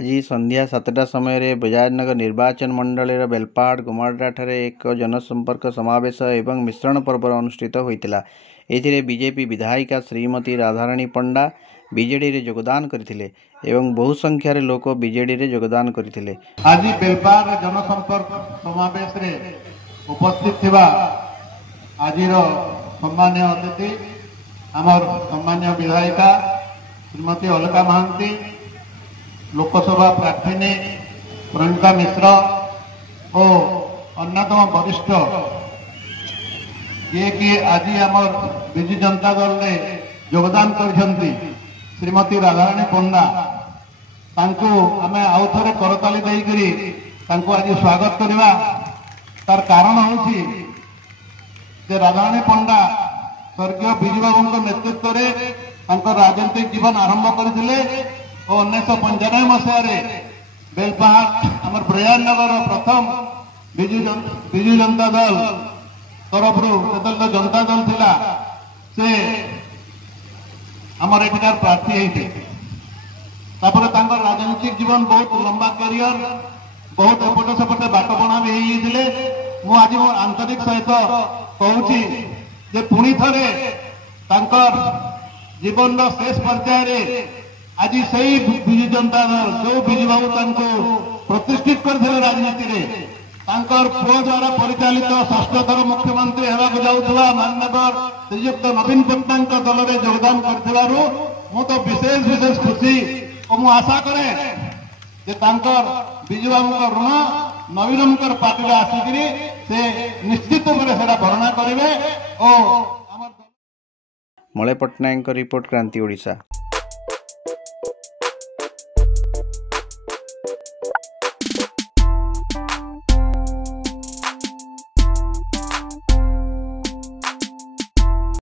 आज संध्या 7टा समय बजाजनगर निर्वाचन मंडल बेलपाड़ गुमाडा ठारे एक जनसंपर्क समावेश एवं मिश्रण पर्व अनुष्ठित होता। एथिरे बीजेपी विधायिका श्रीमती राधाराणी पंडा बीजेडी रे योगदान करथिले एवं बहु संख्यार लोक बीजेडी रे योगदान करथिले। आज बेलपाड़ जनसंपर्क समावेश रे उपस्थित थिबा आजिर सम्मान्य अतिथि आमर सम्मान्य विधायिका श्रीमती अलका महांती, लोकसभा प्रार्थी प्रणीता मिश्र और अन्यतम वरिष्ठ ये कि आज आमर विजु जनता दल ने योगदान करछंती श्रीमती राधाराणी पंडा तांको आमे आउ थरे करताली देई करी तांको आज स्वागत करबा। तार कारण होछि जे राधाराणी पंडा स्वर्गीय विजु बाबू नेतृत्व में राजनीतिक जीवन आरंभ करथिले और 1995 मसीह बेलपाड़ आमर बजाजनगर प्रथम विजु जनता दल तरफ जनता दल थिला से आमर एठार प्रार्थी होते। राजनीतिक जीवन बहुत लंबा करियर बहुत एपटे सेपटे बाटबणा भी होते। मु आज मोर आंतरिक सहित कहूँ जे पुणी थरे जीवन शेष पर्याय आज से विजु जनता दल जो विजु बाबू प्रतिष्ठित करते राजनीति में पुओ द्वारा परिचालित षष्ठ थर मुख्यमंत्री होगा जाऊा माननीय श्रीयुक्त नवीन पट्टनायक दल में योगदान कर विशेष विशेष खुशी और मु आशा करे विजु बाबू ऋण नवीन पार्टी आसिक से निश्चित भरणा करेंगे। मलय पट्टनायक रिपोर्ट, क्रांति ओडिशा।